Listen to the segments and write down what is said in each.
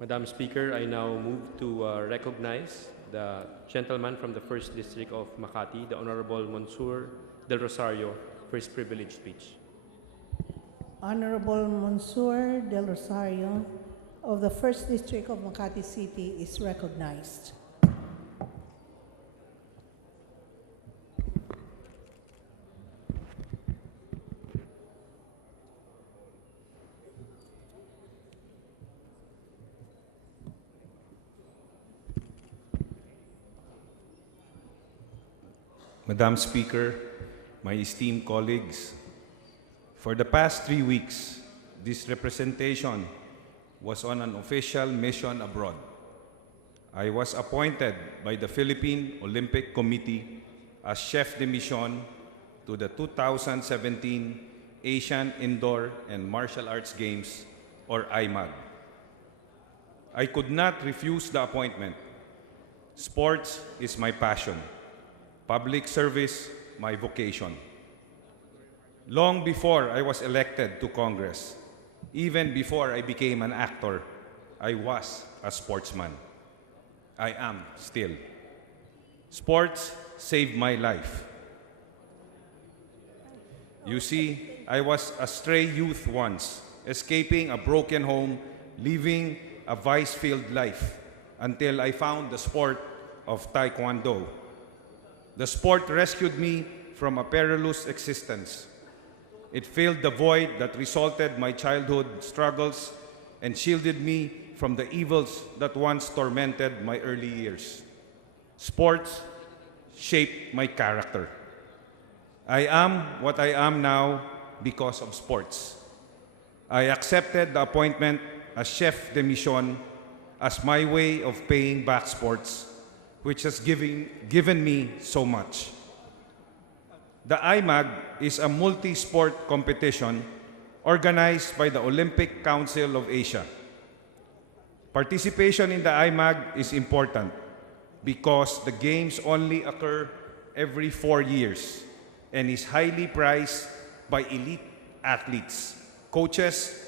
Madam Speaker, I now move to recognize the gentleman from the 1st District of Makati, the Honorable Monsour del Rosario, for his privileged speech. Honorable Monsour del Rosario of the 1st District of Makati City is recognized. Madam Speaker, my esteemed colleagues, for the past 3 weeks, this representation was on an official mission abroad. I was appointed by the Philippine Olympic Committee as chef de mission to the 2017 Asian Indoor and Martial Arts Games, or IMAG. I could not refuse the appointment. Sports is my passion. Public service, my vocation. Long before I was elected to Congress, even before I became an actor, I was a sportsman. I am still. Sports saved my life. You see, I was a stray youth once, escaping a broken home, living a vice-filled life, until I found the sport of Taekwondo. The sport rescued me from a perilous existence. It filled the void that resulted my childhood struggles and shielded me from the evils that once tormented my early years. Sports shaped my character. I am what I am now because of sports. I accepted the appointment as chef de mission as my way of paying back sports, which has given me so much. The IMAG is a multi-sport competition organized by the Olympic Council of Asia. Participation in the IMAG is important because the games only occur every 4 years and is highly prized by elite athletes, coaches,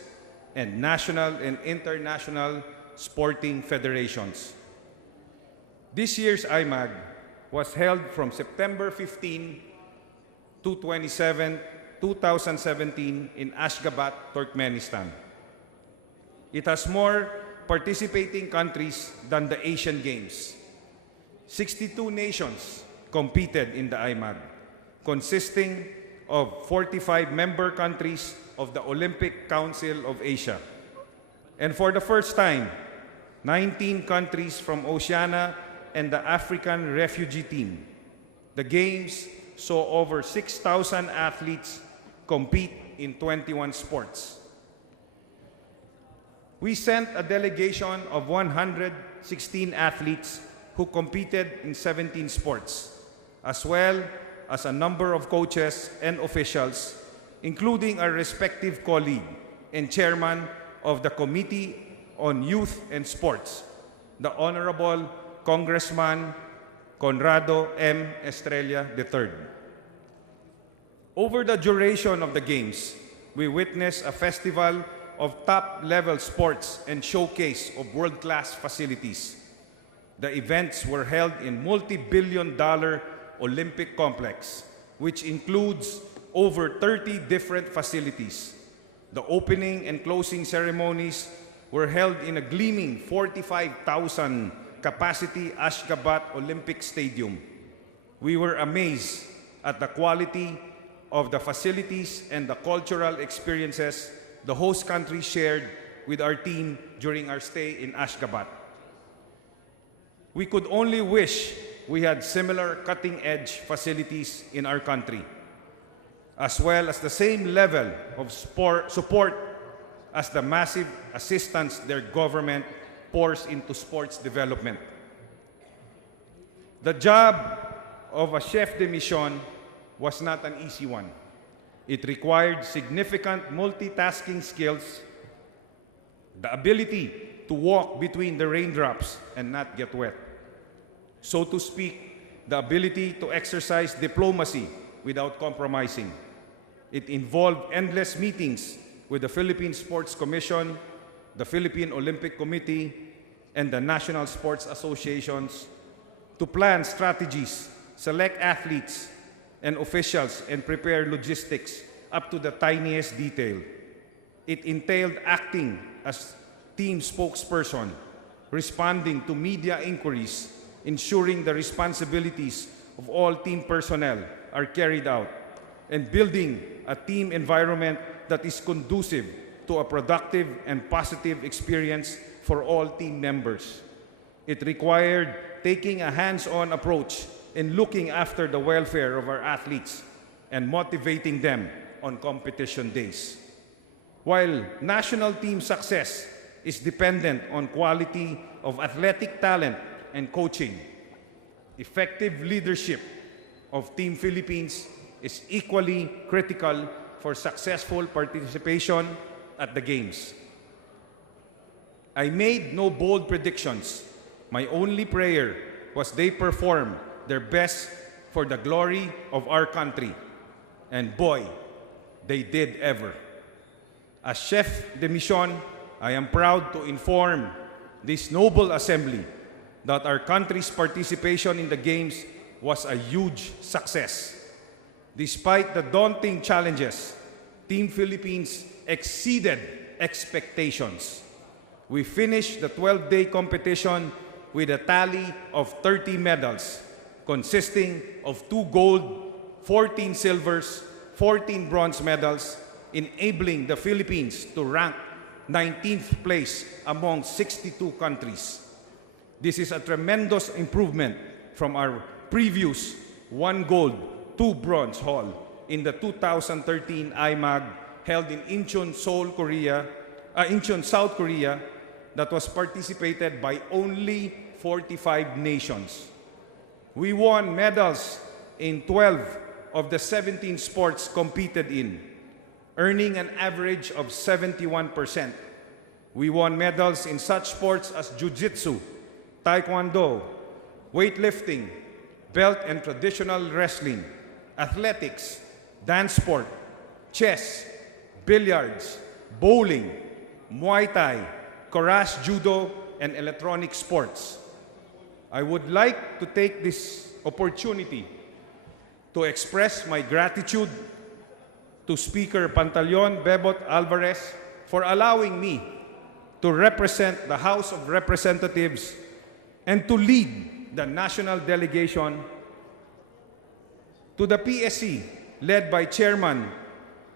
and national and international sporting federations. This year's IMAG was held from September 15 to 27, 2017 in Ashgabat, Turkmenistan. It has more participating countries than the Asian Games. 62 nations competed in the IMAG, consisting of 45 member countries of the Olympic Council of Asia. And for the first time, 19 countries from Oceania and the African Refugee Team. The Games saw over 6,000 athletes compete in 21 sports. We sent a delegation of 116 athletes who competed in 17 sports, as well as a number of coaches and officials, including our respective colleague and chairman of the Committee on Youth and Sports, the Honorable Congressman Conrado M. Estrella III. Over the duration of the Games, we witnessed a festival of top-level sports and showcase of world-class facilities. The events were held in multi-billion-dollar Olympic complex, which includes over 30 different facilities. The opening and closing ceremonies were held in a gleaming 45,000 capacity Ashgabat Olympic Stadium. We were amazed at the quality of the facilities and the cultural experiences the host country shared with our team during our stay in Ashgabat. We could only wish we had similar cutting-edge facilities in our country, as well as the same level of support as the massive assistance their government pours into sports development. The job of a chef de mission was not an easy one. It required significant multitasking skills, the ability to walk between the raindrops and not get wet. So to speak, the ability to exercise diplomacy without compromising. It involved endless meetings with the Philippine Sports Commission, the Philippine Olympic Committee, and the National Sports Associations to plan strategies, select athletes and officials, and prepare logistics up to the tiniest detail. It entailed acting as team spokesperson, responding to media inquiries, ensuring the responsibilities of all team personnel are carried out, and building a team environment that is conducive to a productive and positive experience for all team members. It required taking a hands-on approach in looking after the welfare of our athletes and motivating them on competition days. While national team success is dependent on quality of athletic talent and coaching, effective leadership of Team Philippines is equally critical for successful participation at the Games. I made no bold predictions. My only prayer was they perform their best for the glory of our country. And boy, they did ever. As chef de mission, I am proud to inform this noble assembly that our country's participation in the Games was a huge success. Despite the daunting challenges, Team Philippines exceeded expectations. We finished the 12-day competition with a tally of 30 medals, consisting of 2 gold, 14 silvers, 14 bronze medals, enabling the Philippines to rank 19th place among 62 countries. This is a tremendous improvement from our previous 1 gold, 2 bronze haul in the 2013 IMAG held in Incheon, South Korea, that was participated by only 45 nations. We won medals in 12 of the 17 sports competed in, earning an average of 71%. We won medals in such sports as jiu-jitsu, taekwondo, weightlifting, belt and traditional wrestling, athletics, dance sport, chess, billiards, bowling, Muay Thai, Karash Judo, and electronic sports. I would like to take this opportunity to express my gratitude to Speaker Pantaleon Bebot Alvarez for allowing me to represent the House of Representatives and to lead the national delegation, to the PSC led by Chairman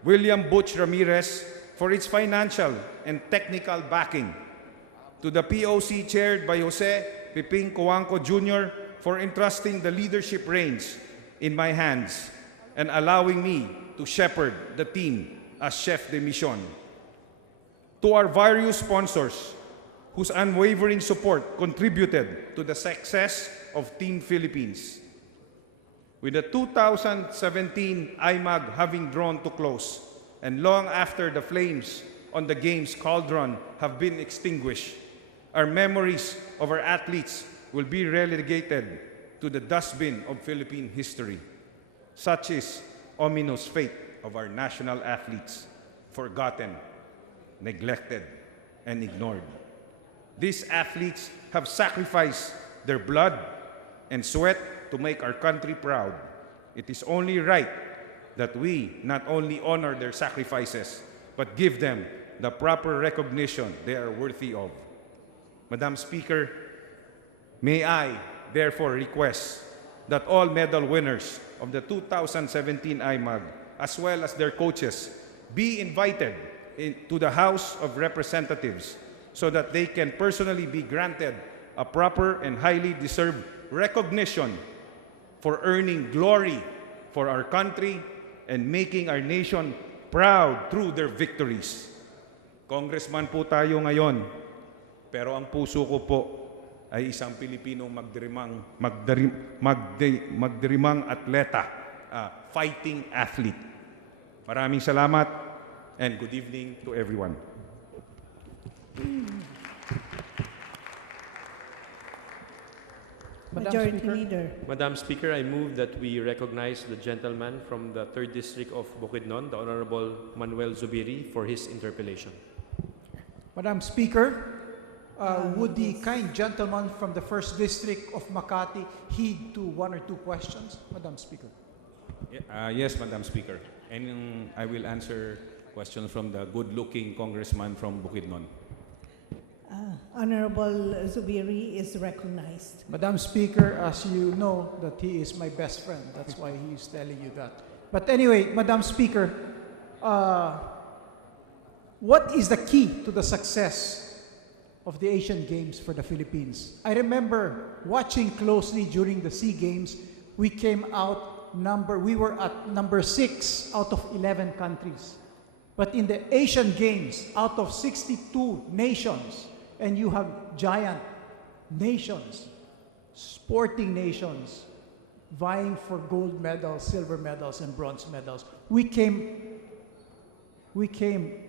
William Butch Ramirez for its financial and technical backing, to the POC chaired by Jose Piping Coanco Jr. for entrusting the leadership reins in my hands and allowing me to shepherd the team as chef de mission, to our various sponsors whose unwavering support contributed to the success of Team Philippines. With the 2017 IMAG having drawn to close, and long after the flames on the Games cauldron have been extinguished, our memories of our athletes will be relegated to the dustbin of Philippine history. Such is ominous fate of our national athletes, forgotten, neglected, and ignored. These athletes have sacrificed their blood and sweat to make our country proud. It is only right that we not only honor their sacrifices, but give them the proper recognition they are worthy of. Madam Speaker, may I therefore request that all medal winners of the 2017 IMAG, as well as their coaches, be invited to the House of Representatives so that they can personally be granted a proper and highly deserved recognition for earning glory for our country and making our nation proud through their victories. Congressman po tayo ngayon, pero ang puso ko po ay isang Pilipinong magdirimang atleta, fighting athlete. Maraming salamat and good evening to everyone. Majority Leader. Madam Speaker, I move that we recognize the gentleman from the 3rd District of Bukidnon, the Honorable Manuel Zubiri, for his interpellation. Madam Speaker, would the kind gentleman from the 1st District of Makati heed to one or two questions? Madam Speaker. Yes, Madam Speaker. And I will answer questions from the good-looking congressman from Bukidnon. Honorable Zubiri is recognized. Madam Speaker, as you know that he is my best friend. That's why he is telling you that. But anyway, Madam Speaker, what is the key to the success of the Asian Games for the Philippines? I remember watching closely during the SEA Games. We were at number 6 out of 11 countries. But in the Asian Games, out of 62 nations, and you have giant nations, sporting nations, vying for gold medals, silver medals, and bronze medals, we came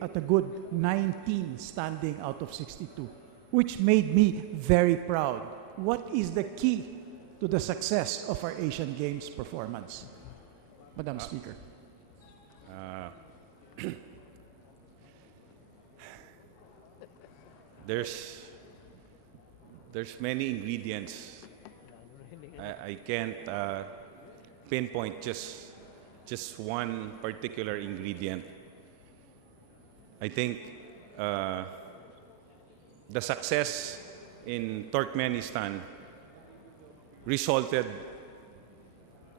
at a good 19 standing out of 62, which made me very proud. What is the key to the success of our Asian Games performance? Madam Speaker. There's many ingredients. I can't pinpoint just one particular ingredient. I think the success in Turkmenistan resulted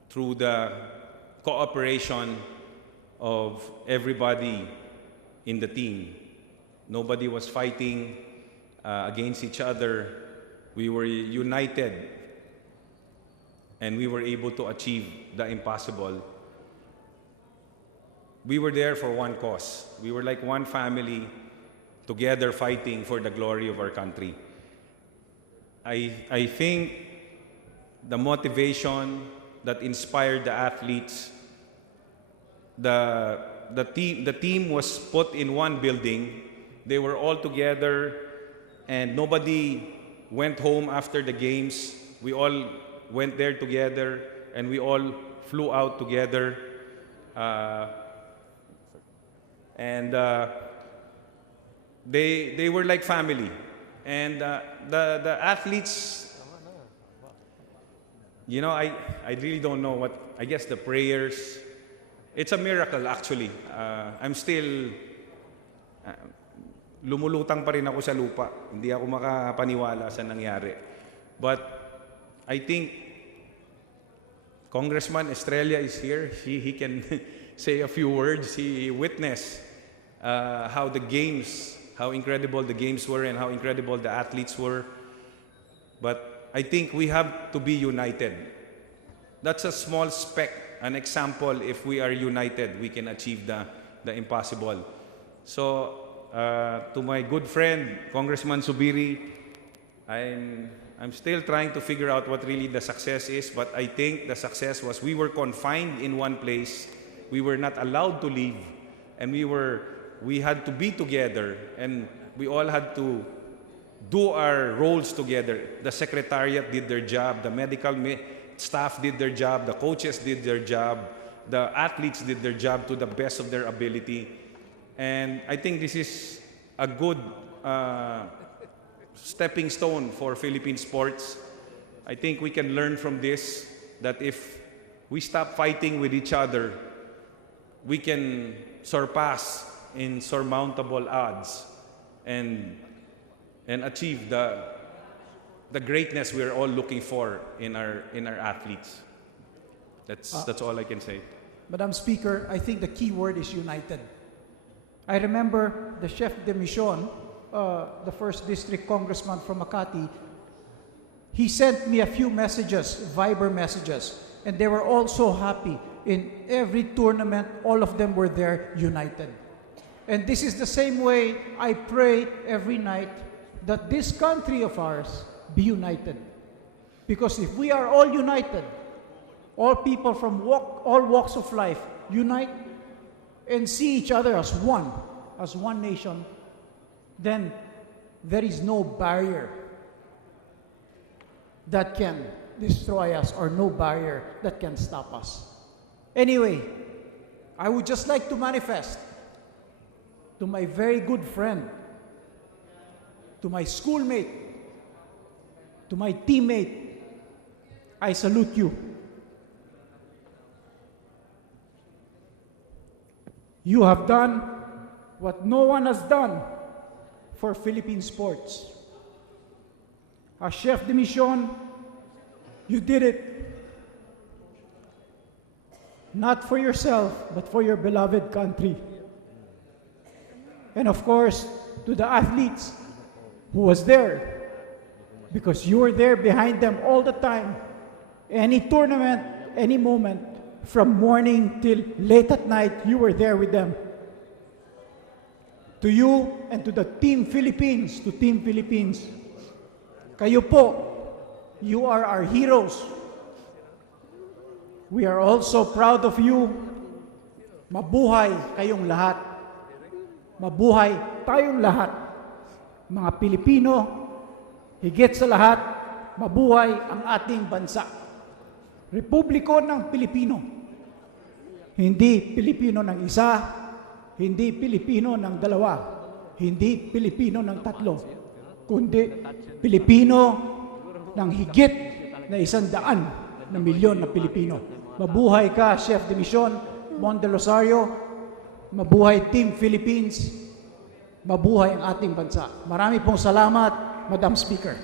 through the cooperation of everybody in the team. Nobody was fighting against each other. We were united and we were able to achieve the impossible. We were there for one cause. We were like one family together fighting for the glory of our country. I think the motivation that inspired the athletes, the team was put in one building. They were all together and nobody went home after the games. We all went there together and we all flew out together. They were like family. And the athletes, you know, I really don't know what, I guess the prayers, it's a miracle actually. I'm still, lumulutang pa rin ako sa lupa. Hindi ako makapaniwala sa nangyari. But I think Congressman Estrella is here. He can say a few words. He witnessed how the games, how incredible the games were and how incredible the athletes were. But I think we have to be united. That's a small speck, an example. If we are united, we can achieve the impossible. So, to my good friend, Congressman Zubiri, I'm still trying to figure out what really the success is, but I think the success was we were confined in one place. We were not allowed to leave, and we had to be together, and we all had to do our roles together. The secretariat did their job, the medical staff did their job, the coaches did their job, the athletes did their job to the best of their ability. And I think this is a good stepping stone for Philippine sports. I think we can learn from this, that if we stop fighting with each other, we can surpass insurmountable odds and achieve the greatness we're all looking for in our athletes. That's all I can say. Madam Speaker, I think the key word is united. I remember the chef de mission, the 1st District Congressman from Makati, he sent me a few messages, Viber messages, and they were all so happy. In every tournament, all of them were there united. And this is the same way I pray every night that this country of ours be united. Because if we are all united, all people from all walks of life unite and see each other as one nation, then there is no barrier that can destroy us or no barrier that can stop us. Anyway, I would just like to manifest to my very good friend, to my schoolmate, to my teammate, I salute you. You have done what no one has done for Philippine sports. As chef de mission, you did it not for yourself, but for your beloved country. And of course, to the athletes who was there, because you were there behind them all the time. Any tournament, any moment, from morning till late at night, you were there with them. To you and to the Team Philippines, kayo po, you are our heroes. We are also proud of you. Mabuhay kayong lahat. Mabuhay tayong lahat. Mga Pilipino, higit sa lahat, mabuhay ang ating bansa. Republiko ng Pilipino. Hindi Pilipino ng isa, hindi Pilipino ng dalawa, hindi Pilipino ng tatlo, kundi Pilipino ng higit na 100 na milyon na Pilipino. Mabuhay ka, Chef de Mission, Mon de Rosario, mabuhay Team Philippines, mabuhay ang ating bansa. Marami pong salamat, Madam Speaker.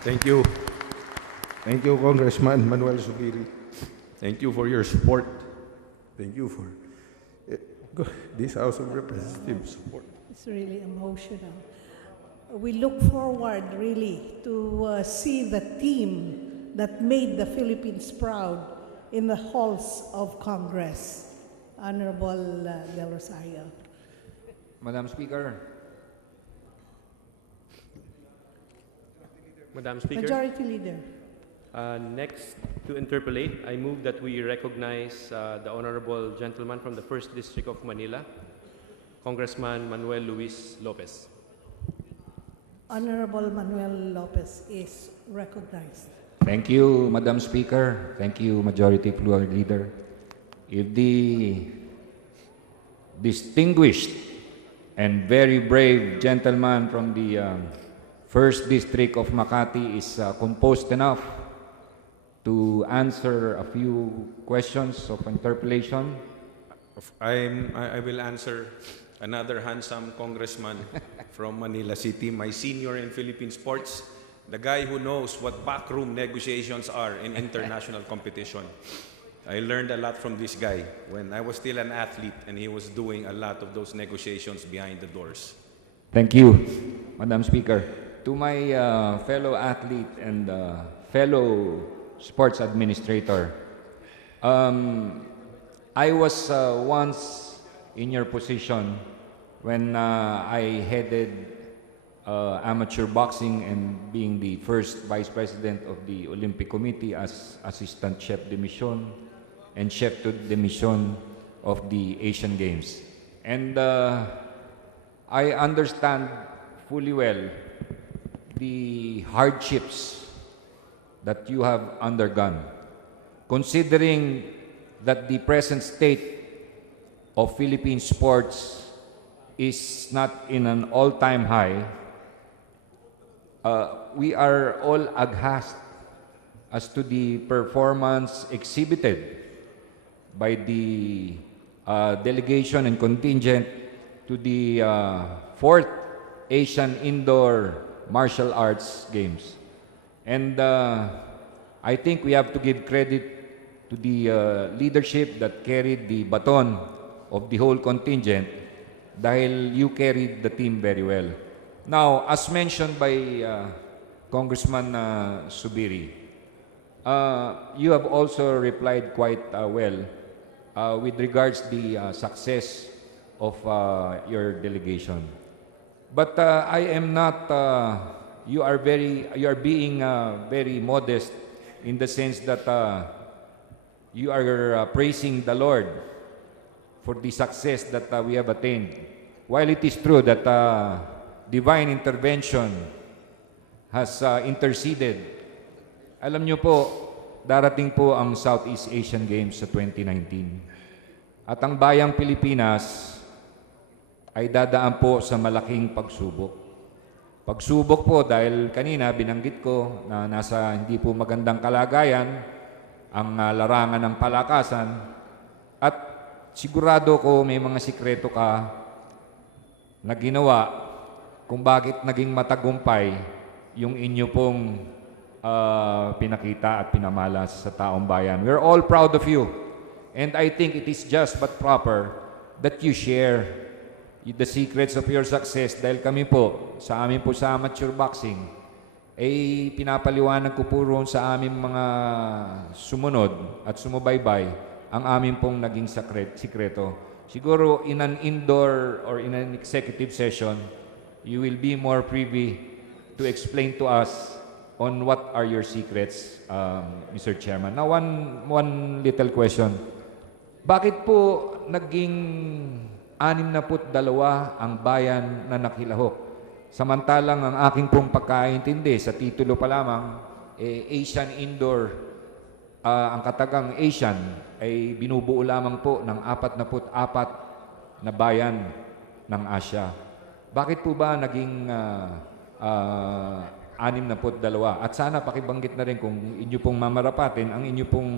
Thank you. Thank you, Congressman Manuel Subiri. Thank you for your support. Thank you for this House of Representatives support. It's really emotional. We look forward really to see the team that made the Philippines proud in the halls of Congress. Honorable Del Rosario. Madam Speaker, Madam Speaker, Majority Leader. next to interpolate, I move that we recognize the honorable gentleman from the 1st District of Manila, Congressman Manuel Luis Lopez. Honorable Manuel Lopez is recognized. thank you, Madam Speaker. Thank you, Majority Floor Leader. If the distinguished and very brave gentleman from the 1st District of Makati is composed enough to answer a few questions of interpellation, I will answer another handsome congressman from Manila City, my senior in Philippine sports, the guy who knows what backroom negotiations are in international competition. I learned a lot from this guy when I was still an athlete and he was doing a lot of those negotiations behind the doors. Thank you, Madam Speaker. To my fellow athlete and fellow sports administrator, I was once in your position when I headed amateur boxing and being the first Vice President of the Olympic Committee as Assistant Chef de Mission and Chef de Mission of the Asian Games. And I understand fully well the hardships that you have undergone, considering that the present state of Philippine sports is not in an all-time high. We are all aghast as to the performance exhibited by the delegation and contingent to the 4th Asian Indoor Martial Arts Games. And I think we have to give credit to the leadership that carried the baton of the whole contingent dahil you carried the team very well. Now, as mentioned by Congressman Subiri, you have also replied quite well with regards the success of your delegation. But I am not. You are being very modest in the sense that you are praising the Lord for the success that we have attained. While it is true that divine intervention has interceded, alam nyo po, darating po ang Southeast Asian Games sa 2019. At ang bayang Pilipinas ay dadaan po sa malaking pagsubok. Pagsubok po dahil kanina binanggit ko na nasa hindi po magandang kalagayan ang larangan ng palakasan at sigurado ko may mga sikreto ka na ginawa kung bakit naging matagumpay yung inyo pong pinakita at pinamalas sa taong bayan. We're all proud of you. And I think it is just but proper that you share the secrets of your success dahil kami po, sa amin po sa amateur boxing, ay pinapaliwanag ko po roon sa aming mga sumunod at sumubaybay ang amin pong naging sikreto. Siguro in an indoor or in an executive session, you will be more privy to explain to us on what are your secrets, Mr. Chairman. Now, one little question. Bakit po naging 62 ang bayan na nakilahok? Samantalang ang aking pong pagkaintindi sa titulo pa lamang, Asian Indoor, ang katagang Asian ay binubuo lamang po ng 44 na bayan ng Asia. Bakit po ba naging 62? At sana pakibanggit na rin kung inyo pong mamarapatin ang inyo pong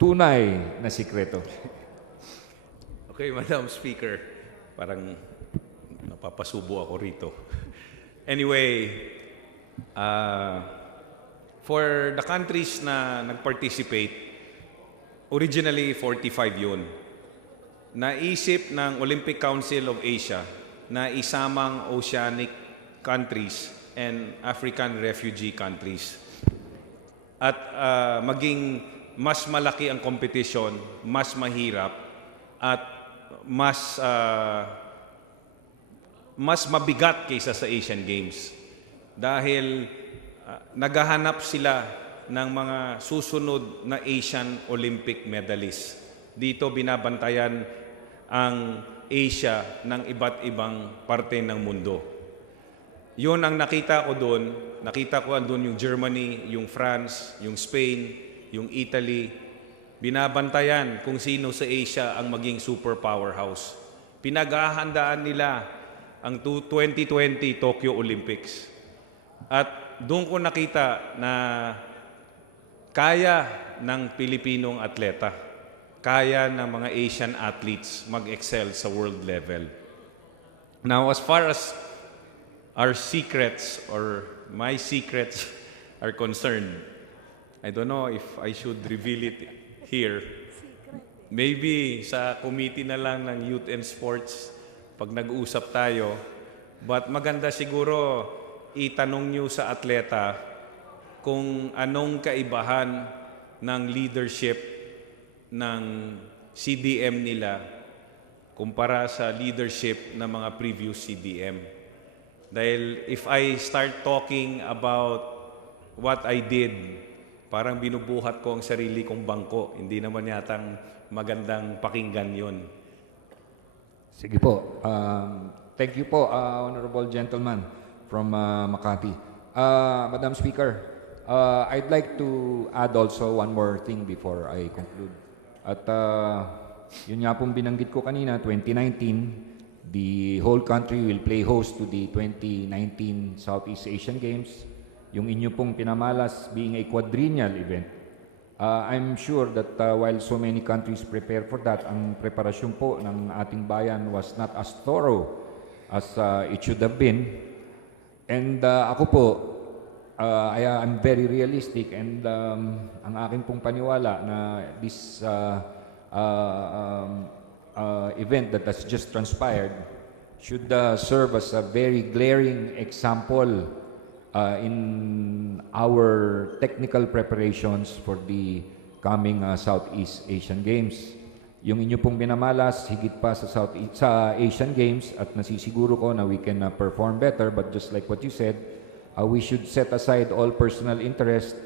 tunay na sikreto. Okay, Madam Speaker, parang napapasubo ako rito. Anyway, for the countries na nag-participate, originally 45 yun. Naisip ng Olympic Council of Asia na isamang oceanic countries and African refugee countries. At maging mas malaki ang competition, mas mahirap, at mas mabigat kaysa sa Asian Games. Dahil naghahanap sila ng mga susunod na Asian Olympic medalists. Dito binabantayan ang Asia ng iba't ibang parte ng mundo. Yun ang nakita ko doon. Nakita ko doon yung Germany, yung France, yung Spain, yung Italy. Binabantayan kung sino sa Asia ang maging super powerhouse. Pinaghahandaan nila ang 2020 Tokyo Olympics. At doon ko nakita na kaya ng Pilipinong atleta, kaya ng mga Asian athletes mag-excel sa world level. Now, as far as our secrets or my secrets are concerned, I don't know if I should reveal it here. Maybe sa committee na lang ng Youth and Sports pag nag-uusap tayo. But maganda siguro itanong nyo sa atleta kung anong kaibahan ng leadership ng CDM nila kumpara sa leadership ng mga previous CDM. Dahil if I start talking about what I did, parang binubuhat ko ang sarili kong bangko. Hindi naman yatang magandang pakinggan yon. Sige po. Thank you po, Honorable Gentleman from Makati. Madam Speaker, I'd like to add also one more thing before I conclude. At yun nga pong binanggit ko kanina, 2019, the whole country will play host to the 2019 Southeast Asian Games. Yung inyo pong pinamalas being a quadrennial event. I'm sure that while so many countries prepare for that, ang preparasyon po ng ating bayan was not as thorough as it should have been. And ako po, I'm very realistic and ang aking pong paniwala na this event that has just transpired should serve as a very glaring example in our technical preparations for the coming Southeast Asian Games. Yung inyo pong binamalas, higit pa sa Asian Games at nasisiguro ko na we can perform better, but just like what you said, we should set aside all personal interest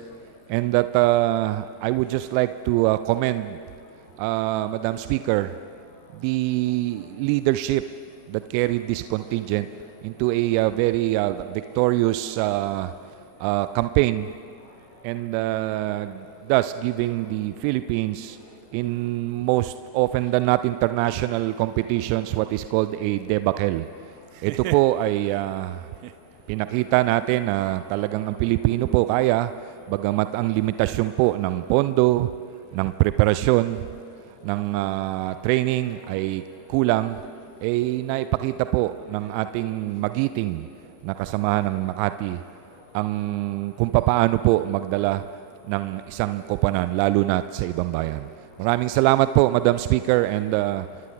and that I would just like to commend, Madam Speaker, the leadership that carried this contingent into a very victorious campaign and thus giving the Philippines in most often than not international competitions what is called a debacle. Ito po ay pinakita natin na talagang ang Pilipino po kaya, bagamat ang limitasyon po ng pondo, ng preparasyon, ng training ay kulang, ay naipakita po ng ating magiting na kasamahan ng Makati ang kung paano po magdala ng isang koponan, lalo na sa ibang bayan. Maraming salamat po, Madam Speaker, and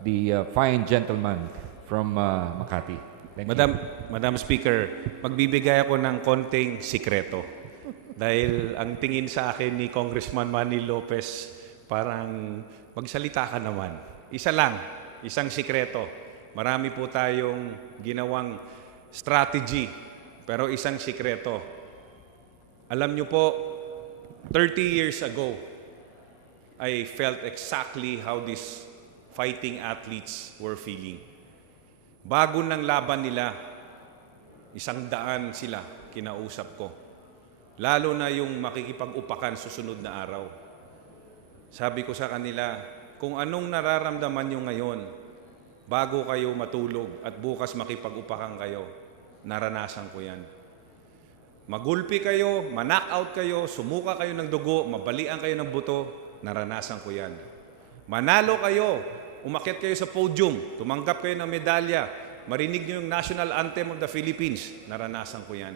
the fine gentleman from Makati. Thank you. Madam Speaker, magbibigay ako ng konting sikreto. Dahil ang tingin sa akin ni Congressman Manny Lopez, parang magsalita ka naman. Isa lang, isang sikreto. Marami po tayong ginawang strategy, pero isang sikreto. Alam niyo po, 30 years ago, I felt exactly how these fighting athletes were feeling. Bago ng laban nila, 100 sila kinausap ko. Lalo na yung makikipag-upakan susunod na araw. Sabi ko sa kanila, kung anong nararamdaman nyo ngayon, bago kayo matulog at bukas makipag-upakan kayo, naranasan ko yan. Magulpi kayo, ma-knockout kayo, sumuka kayo ng dugo, mabalian kayo ng buto, naranasan ko yan. Manalo kayo, umakyat kayo sa podium, tumanggap kayo ng medalya, marinig nyo yung national anthem of the Philippines, naranasan ko yan.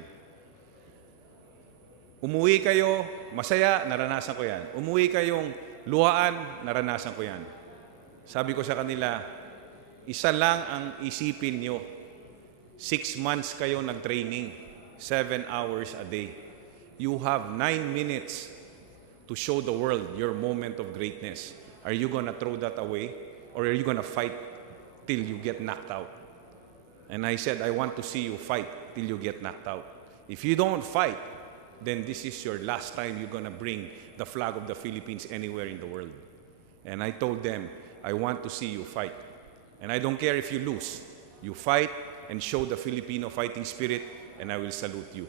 Umuwi kayo, masaya, naranasan ko yan. Umuwi kayong luhaan, naranasan ko yan. Sabi ko sa kanila, isa lang ang isipin nyo. 6 months kayo nag-training, 7 hours a day. You have 9 minutes to show the world your moment of greatness. Are you gonna throw that away? Or are you gonna fight till you get knocked out? And I said, I want to see you fight till you get knocked out. If you don't fight, then this is your last time you're gonna bring the flag of the Philippines anywhere in the world. And I told them, I want to see you fight. And I don't care if you lose. You fight and show the Filipino fighting spirit, and I will salute you.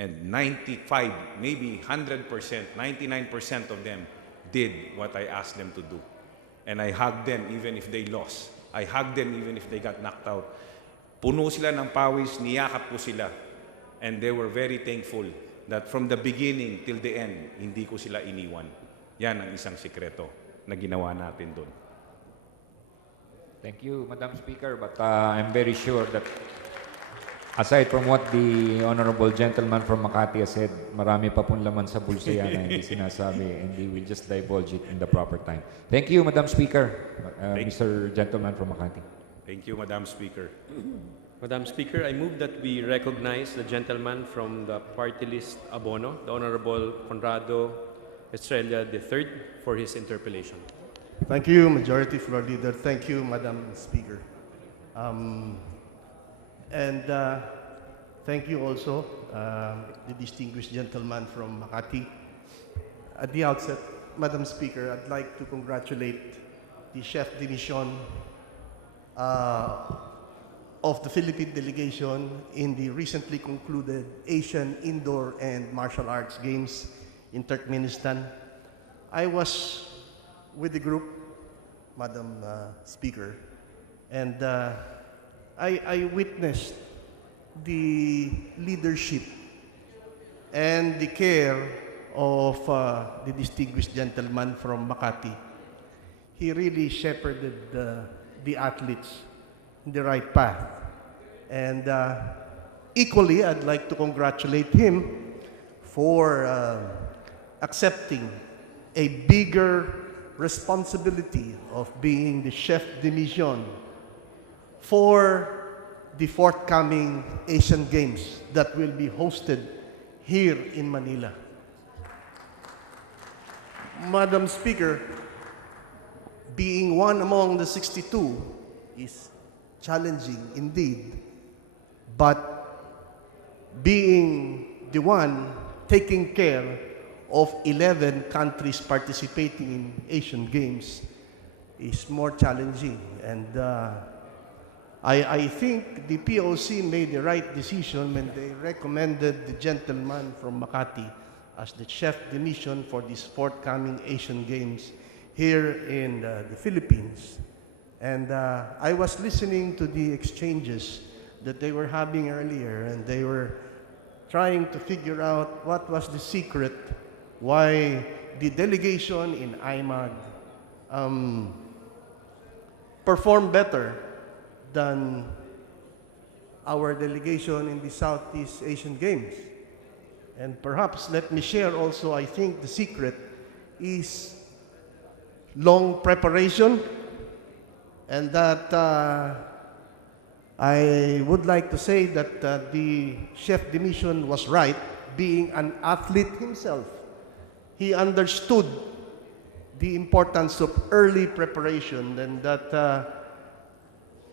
And 95, maybe 100%, 99% of them did what I asked them to do. And I hugged them even if they lost. I hugged them even if they got knocked out. Puno sila ng pawis, niyakap ko sila. And they were very thankful that from the beginning till the end, hindi ko sila iniwan. Yan ang isang sikreto na ginawa natin doon. Thank you, Madam Speaker, but I'm very sure that aside from what the Honorable Gentleman from Makati has said, marami pa pong laman sa bulsa yan na hindi sinasabi, and we will just divulge it in the proper time. Thank you, Madam Speaker, Mr. Gentleman from Makati. Thank you, Madam Speaker. Madam Speaker, I move that we recognize the gentleman from the party list Abono, the Honorable Conrado Estrella III, for his interpellation. Thank you, Majority Floor Leader. Thank you, Madam Speaker. Thank you also, the distinguished gentleman from Makati. At the outset, Madam Speaker, I'd like to congratulate the chef de mission of the Philippine delegation in the recently concluded Asian Indoor and Martial Arts Games in Turkmenistan. I was with the group, Madam Speaker, and I witnessed the leadership and the care of the distinguished gentleman from Makati. He really shepherded the athletes in the right path. And equally, I'd like to congratulate him for accepting a bigger responsibility of being the chef de mission for the forthcoming Asian Games that will be hosted here in Manila. Madam Speaker, being one among the 62 is challenging indeed, but being the one taking care of 11 countries participating in Asian Games is more challenging. And I think the POC made the right decision when they recommended the gentleman from Makati as the chef de mission for these forthcoming Asian Games here in the Philippines. And I was listening to the exchanges that they were having earlier, and they were trying to figure out what was the secret why the delegation in IMAG performed better than our delegation in the Southeast Asian Games. And perhaps let me share also, I think the secret is long preparation, and that I would like to say that the chef de mission was right, being an athlete himself. He understood the importance of early preparation, and that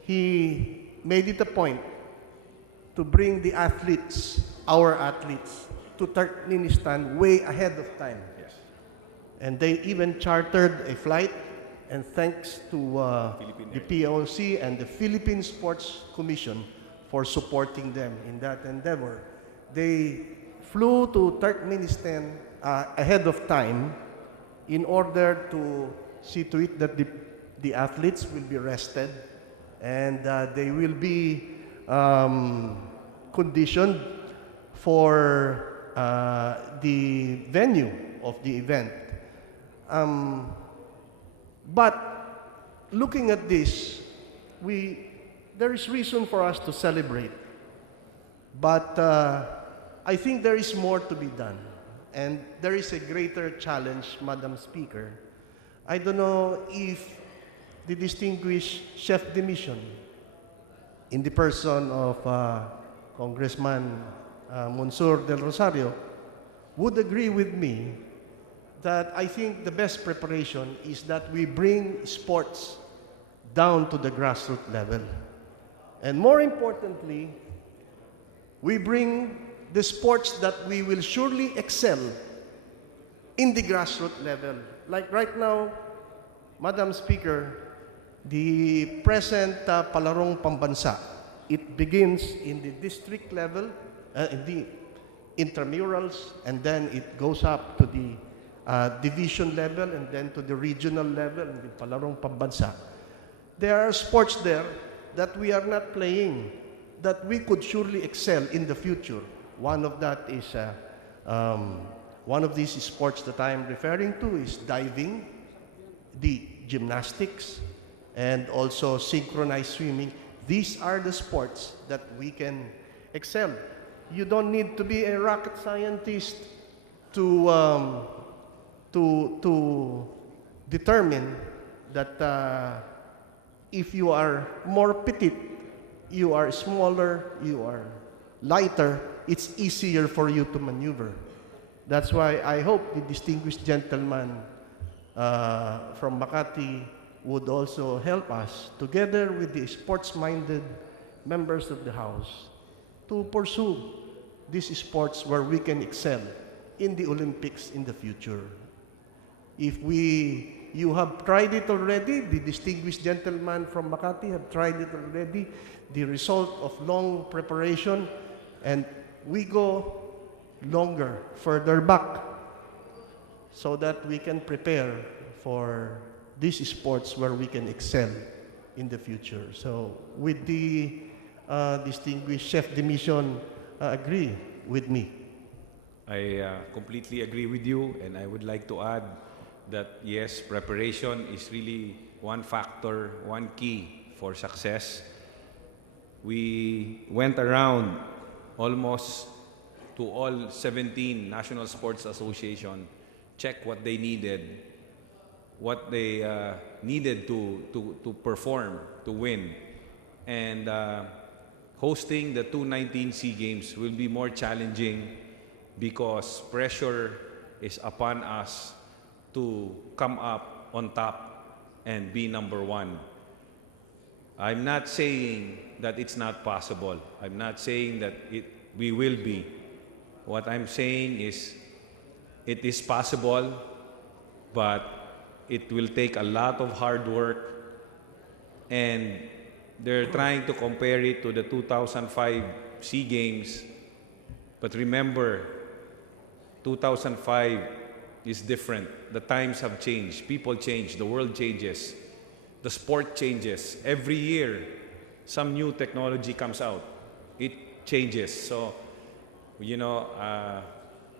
he made it a point to bring the athletes, our athletes, to Turkmenistan way ahead of time. Yes. And they even chartered a flight, and thanks to the POC and the Philippine Sports Commission for supporting them in that endeavor. They flew to Turkmenistan ahead of time in order to see to it that the athletes will be rested, and they will be conditioned for the venue of the event. But looking at this, there is reason for us to celebrate. But I think there is more to be done. And there is a greater challenge, Madam Speaker. I don't know if the distinguished chef de mission, in the person of Congressman Monsour del Rosario, would agree with me that I think the best preparation is that we bring sports down to the grassroots level. And more importantly, we bring the sports that we will surely excel in the grassroots level. Like right now, Madam Speaker, the present Palarong Pambansa, it begins in the district level, in the intramurals, and then it goes up to the division level, and then to the regional level, the Palarong Pambansa. There are sports there that we are not playing, that we could surely excel in the future. One of that is, one of these sports that I am referring to is diving, the gymnastics, and also synchronized swimming. These are the sports that we can excel. You don't need to be a rocket scientist to determine that if you are more petite, you are smaller, you are lighter, it's easier for you to maneuver. That's why I hope the distinguished gentleman from Makati would also help us, together with the sports-minded members of the House, to pursue these sports where we can excel in the Olympics in the future. If you have tried it already, the distinguished gentleman from Makati have tried it already, the result of long preparation, and we go longer, further back, so that we can prepare for these sports where we can excel in the future. So with the distinguished chef de mission agree with me? I completely agree with you, and I would like to add that yes, preparation is really one factor, one key for success. We went around almost to all 17 National Sports Association, check what they needed, what they needed to perform, to win. And hosting the 2019 SEA Games will be more challenging because pressure is upon us to come up on top and be number one. I'm not saying that it's not possible. I'm not saying that we will be. What I'm saying is it is possible, but it will take a lot of hard work, and they're trying to compare it to the 2005 SEA Games. But remember, 2005 is different. The times have changed. People change. The world changes. The sport changes. Every year, some new technology comes out. It changes. So, you know,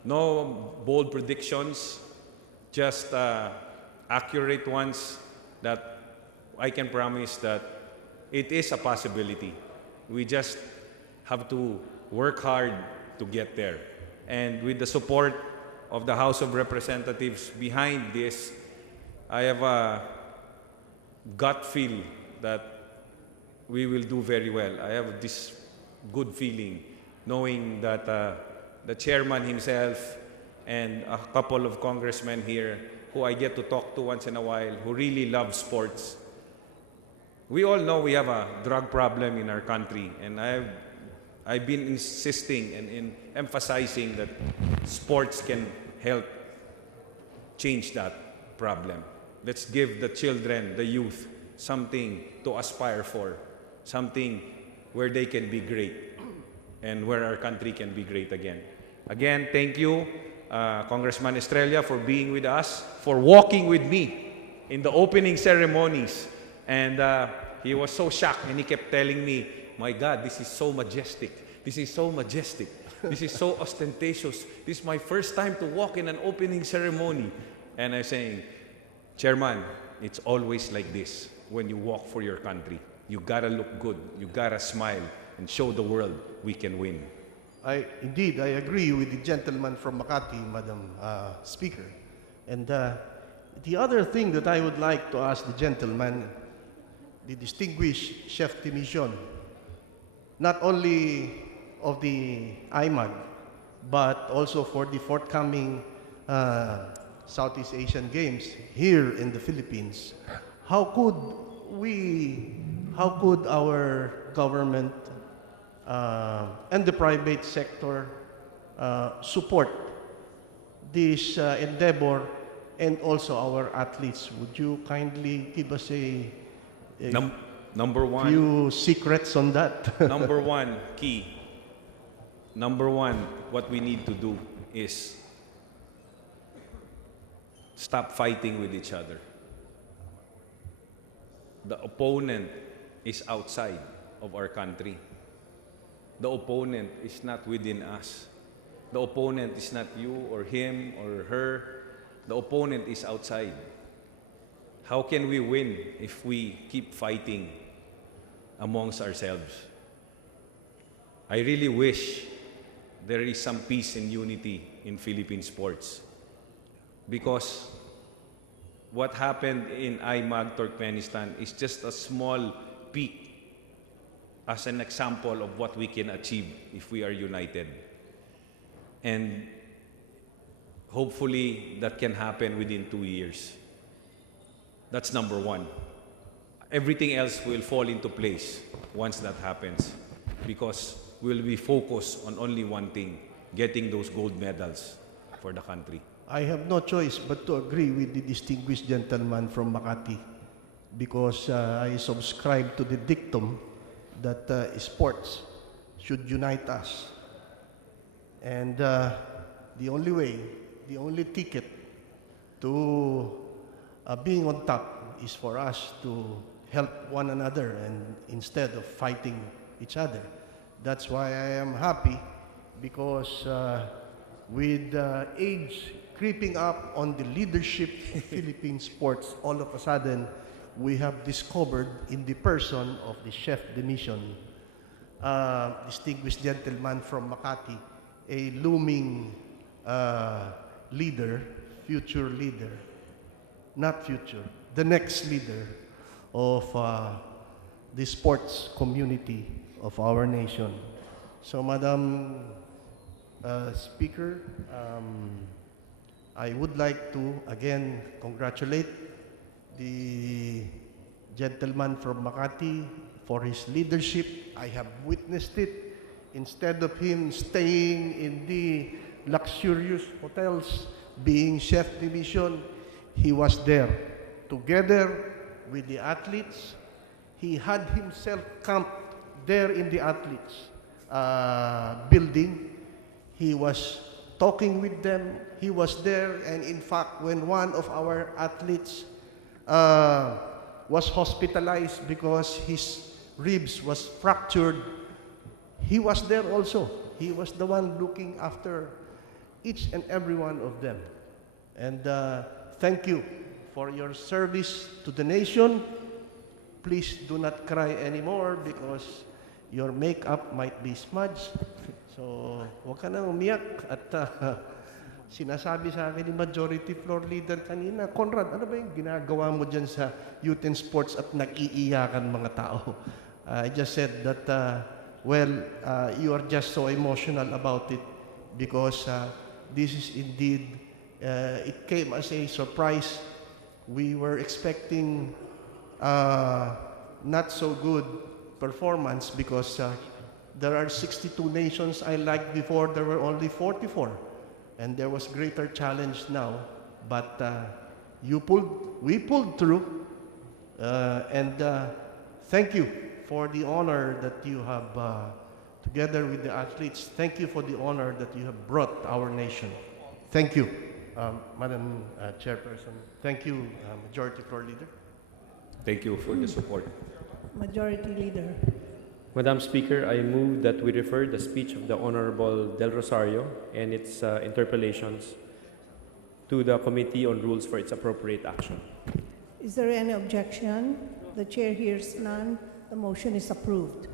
no bold predictions, just accurate ones that I can promise that it is a possibility. We just have to work hard to get there. And with the support of the House of Representatives behind this, I have a gut feel that we will do very well. I have this good feeling knowing that the chairman himself and a couple of congressmen here who I get to talk to once in a while, who really love sports. We all know we have a drug problem in our country, and I've been insisting and emphasizing that sports can help change that problem. Let's give the children, the youth, something to aspire for, something where they can be great and where our country can be great again. Again, thank you, Congressman Estrella, for being with us, for walking with me in the opening ceremonies. And he was so shocked, and he kept telling me, my God, this is so majestic. This is so majestic. This is so ostentatious. This is my first time to walk in an opening ceremony. And I'm saying, Chairman, it's always like this when you walk for your country. You gotta look good. You gotta smile and show the world we can win. Indeed, I agree with the gentleman from Makati, Madam Speaker. And the other thing that I would like to ask the gentleman, the distinguished chef de mission, not only of the IMAG, but also for the forthcoming Southeast Asian Games here in the Philippines. How could our government and the private sector support this endeavor and also our athletes? Would you kindly give us a Number one. few secrets on that? Number one, key. Number one, what we need to do is stop fighting with each other. The opponent is outside of our country. The opponent is not within us. The opponent is not you or him or her. The opponent is outside. How can we win if we keep fighting amongst ourselves? I really wish there is some peace and unity in Philippine sports, because what happened in IMAG Turkmenistan is just a small peak as an example of what we can achieve if we are united. And hopefully that can happen within 2 years. That's number one. Everything else will fall into place once that happens, because we'll be focused on only one thing, getting those gold medals for the country. I have no choice but to agree with the distinguished gentleman from Makati, because I subscribe to the dictum that sports should unite us. And the only way, the only ticket to being on top is for us to help one another and instead of fighting each other. That's why I am happy, because with age creeping up on the leadership of Philippine sports, all of a sudden we have discovered in the person of the chef de mission, distinguished gentleman from Makati, a looming leader, future leader, not future, the next leader of the sports community of our nation. So, Madam Speaker, I would like to again congratulate the gentleman from Makati for his leadership. I have witnessed it. Instead of him staying in the luxurious hotels, being chef de mission, he was there together with the athletes. He had himself camped there in the athletes building. He was talking with them. He was there, and in fact, when one of our athletes was hospitalized because his ribs was fractured, he was there also. He was the one looking after each and every one of them. And thank you for your service to the nation. Please do not cry anymore because your makeup might be smudged. So, huwag ka nang umiyak. At sinasabi sa akin ni Majority Floor Leader kanina, Conrad, ano ba yung ginagawa mo dyan sa youth and sports at nag-iiyakan mga tao? I just said that, you are just so emotional about it because this is indeed, it came as a surprise. We were expecting not so good performance because there are 62 nations. I liked before there were only 44, and there was greater challenge now. But we pulled through, and thank you for the honor that you have, together with the athletes. Thank you for the honor that you have brought our nation. Thank you, Madam Chairperson. Thank you, Majority Floor Leader. Thank you for the support. Majority Leader. Madam Speaker, I move that we refer the speech of the Honorable Del Rosario and its interpellations to the Committee on Rules for its appropriate action. Is there any objection? The chair hears none. The motion is approved.